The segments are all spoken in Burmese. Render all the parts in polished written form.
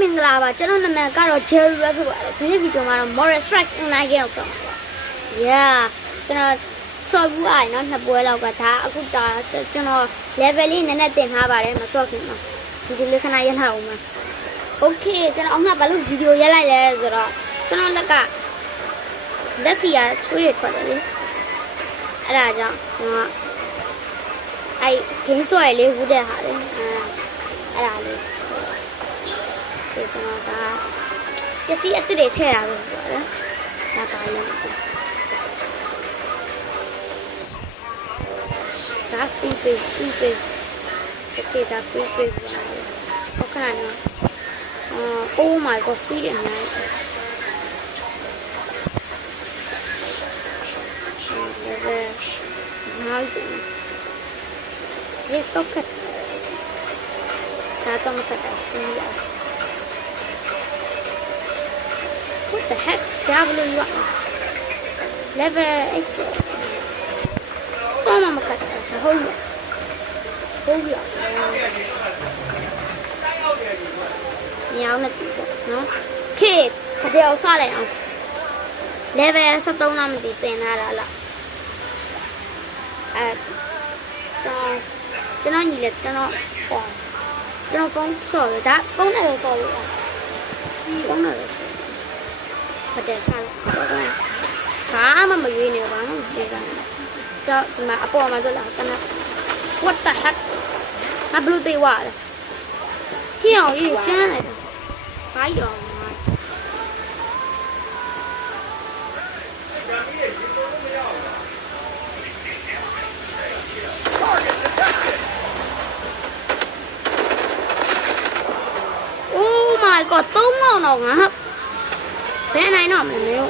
မင်္ဂလာပါကျွန်တော်နာမည်ကတော့ Jerry ပဲဖြစ်ပါတယ်ဒီနေ့ဗီဒီယိုမှာတော့ Moral Strike Online Game ဆိုတော့ Yeah ကျွန်တော်ဆော့ဘူးအားနော်နှစ်ပွဲလောက်ကဒါအခုကျွန်တော် level လေးနည်းနည်းတင်ထားပါတယ်မဆော့ခင်မှာဒီလိုခဏရထားအောင်ပါ Okay ကျွန်တော်အောင်ကဘာလို့ဗီဒီယိုရိုက်လိုက်လဲဆိုတော့ကျွန်တော်လက်ကလက်စီရချွေးရထွက်တယ်လေအဲ့ဒါကြောင့်ကျွန်တော်အဲ့ game ဆော့ရလေးဝူးတဲ့ဟာလေအဲ့ဒါလေးကျွန်တော်ကပစ္စည်းအစ်တွေထည့်တာပဲဆိုတော့ဒါပါလို့ဒါဖီပေးစကေတာဖီပေးဟုတ်ကဲ့နော်Oh my god ဖီတယ်နော်ये तो कट क्या तो मतलब ऐसे ही है What the heck क्या बोलो ये level 8 तो मम्मा करता है हो गया नहीं आओ ना no kids कटे आओ साले आओ level 73 नाम दी तेना लाကျွန်တော်ညီလက်ကျွန်တော်ဖုန်းဆော်ရတာဖုန်းနဲ့ဆော်လို့ဖုန်းနဲ့ဆော်ဟုတ်တယ်ဆာလိုက်ဘာမှမရွေးနေဘာမှမစေးတာကြောက်ဒီမှာအပေါ်မှာဆိုလာကန What the heck ငါဘလို့သေးဝါလဲဟင်းအောင်ရေးကျန်းလိုက်တာဘာရောก็ตุ้งงงงครับเป็นไหนเนาะมันไม่รู้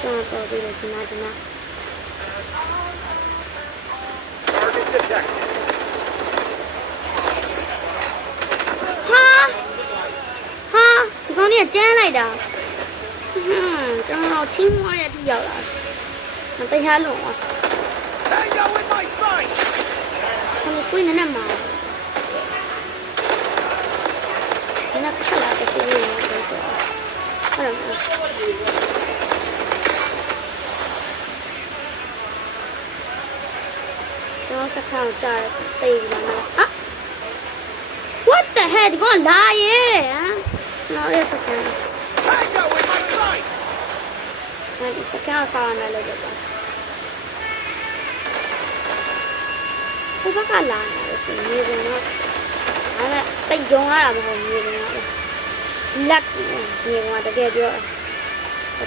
จะต่อไปเลยนะฮะဒီကောင်เนี่ยကျန်းလိုက်တာကျွန်တော်ချင်းမွားရတဲ့ရောက်လာမတရားလုံးอ่ะကိုယ်နဲ့မှာ那看来的是这样的东西，看到没？正好是看到这儿对了嘛？啊 ！What the heck？ 你给我拉耶啊！正好也是看。那你是看到啥玩意了这个？我把它拉了，是没人了。အဲ့ဒါတိတ်ဂျုံရတာမဟုတ်ဘူးမြေကလက်မြေကတကယ်ပြော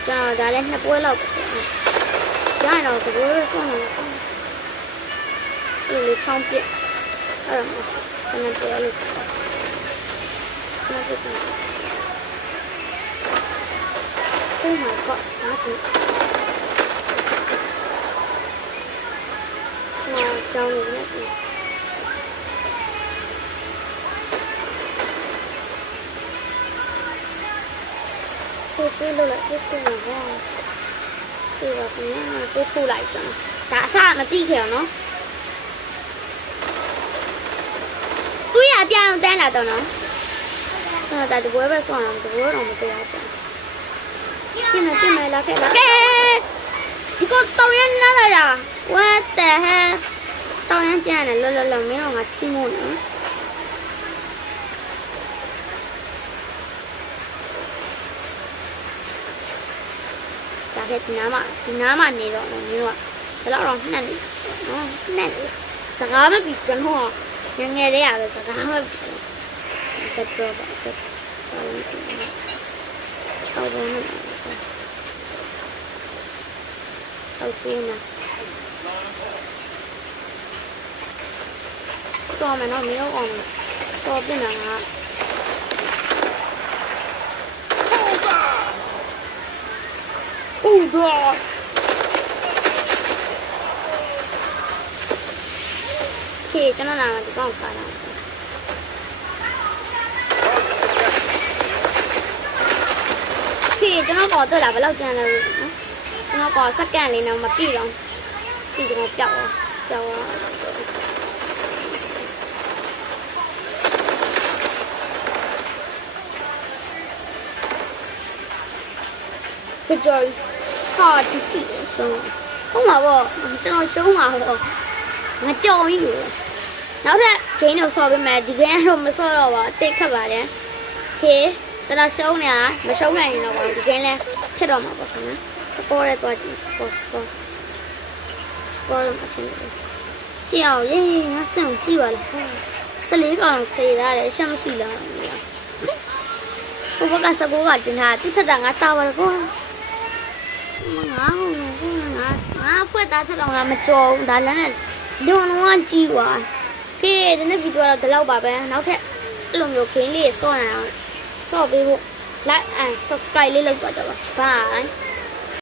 ကျွန်တော်ဒါလည်းနှစ်ပွဲလောက်ပဲဆိုတော့ရရင်တော့တဘောရဆုံးတော့ဒီလိုချောင်းပြက်အဲ့ဒါမှနည်းပြောလို့နောက်ပြန် Oh my god ဘာလဲကြောင်းနေတယ်ပြေးလို့လည်းပြေးနေတော့ပြေးပါခင်ဗျာပြေးထိုးလိုက်ကြတော့ဒါအစမတိခဲ့အောင်နော်တွေးရပြအောင်တန်းလာတော့နော်ကျွန်တော်ဒါတပွဲပဲဆောင်းအောင်တပွဲတော့မတရားပြန်ပြင်မယ်လာခဲ့လာကဲဒီကောတောင်းရမ်းလာတာ What the heck တောင်းရမ်းကျန်တယ်လောလောမင်းတို့ငါချီးမို့နော်ဒီနားမှာနေတော့မျိုးကဘယ်တော့နှက်နေနော်နှက်နေစကားမပြီးကျွန်တော်ငယ်လေးရပဲစကားမပြီးတက်တော့ပါတက်အော်ဘယ်နဲ့အော်ကူနာစောမနော်မျိုးအောင်စောပြနေတာကOh god. Okay, ကျွန်တော်လာမှာဒီကောင်ပါလာ။ Okay ကျွန်တော်ပေါ်တက်လာဘယ်လောက်ကျန်လဲနော်။ကျွန်တော်ပေါ်စက္ကန့်လေးနဲ့မပြည့်တော့ပြီးတော့ပျောက်သွား victory ဟာဒီစီဆုံးဟုတ်မှာပေါ့ကျွန်တော်ရှုံးမှာတော့ငါကြော်ကြီးလို့နောက်ထပ် game တော့ဆော့ပေးမယ်ဒီ game ကတော့မဆော့တော့ပါတိတ်ခတ်ပါတယ်ခေ ကျွန်တော်ရှုံးနေတာမရှုံးနိုင်ရင်တော့ဒီ game လဲဖြစ်တော့မှာပေါ့ခင်ဗျာ score ရဲတော့ကြည့် score တော့မဖြစ်ဘူးကြောက်ရေးငါစံကြည့်ပါလား14ကောင်ခေရတယ်ရှက်မရှိလားဘုဘက19ကတင်ထားသူထက်တာငါတာပါတော့ငါဖွက်သားထက်တော့ငါမကြော်ဘူးဒါလည်းနဲ့လွန်လွန်ကြည့်ပါကဲဒီနေ့ဗီဒီယိုတော့ဒီလောက်ပါပဲနောက်ထပ်အဲ့လိုမျိုး game လေးဆော့ရအောင်ဆော့ပေးဖို့ like and subscribe လေးလုပ်ပါကြပါ bye